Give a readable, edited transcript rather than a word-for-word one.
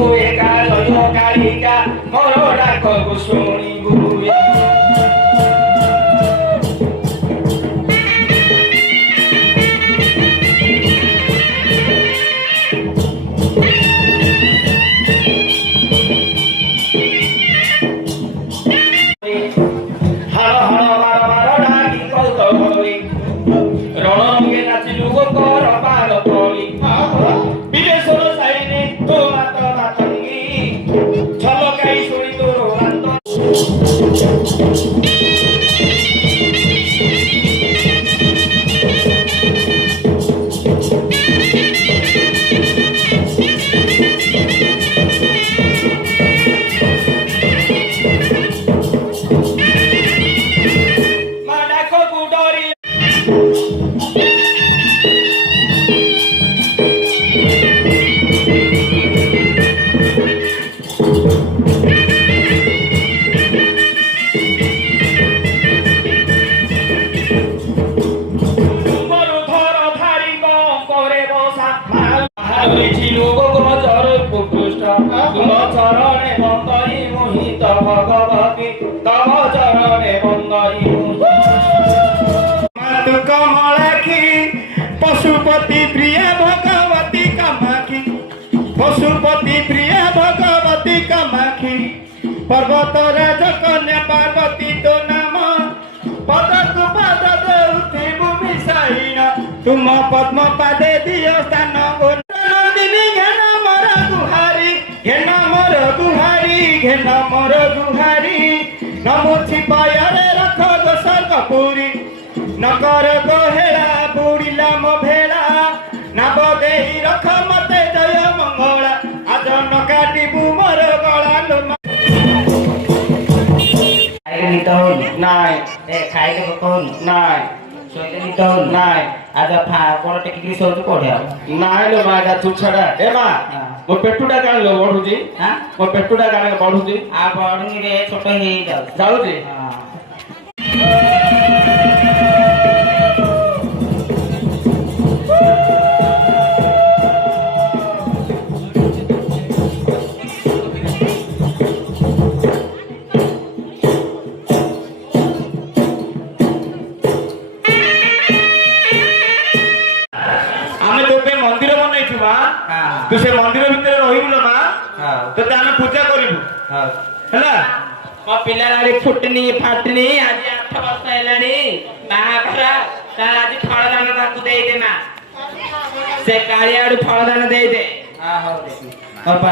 गुरुए का जय कालिका मोर डाक को शुणी गुरुए भगवती तव चरणे बंदई मातु कमलाखी पशुपति प्रिय भगवती कामाखी पशुपति प्रिय भगवती कामाखी पर्वत राज कन्या पार्वती तो नाम पदकु पद देउथि भूमि साइन तुम पद्म पादे दियो स्थान नंदिनी घेन मोर गुहारी घेन मोर गुहारी घेन मोर गुहारी नमुछि पायरे रख गोसर कपूरी नगर गोहेला बुड़िला मो भेला नाब देही रख मते जय मंगला आज न काटिबु मोर गला लोमा खाइले नितौन नाय ए खाइले बकोन नाय सोइले नितौन नाय आज फा कोन टेकिली सोचु कोढ्या नाय लो मागा तू छडा ए मा मो पेटुडा कान लो बढुजी हां मो पेटुडा कान बढुजी आ बढुनी रे छोट हेई जाउ जाउजी हां तू से मंदिर भितर रहिबुलो मा हां तो ताने पूजा करिबु हां हैला मो पिला रे फुटनी फाटनी आज 8 वर्ष हेलानी बाहाकरा तार आज फळदान ताकू देई दे ना से काळियाडू फळदान देई दे हां हो दे और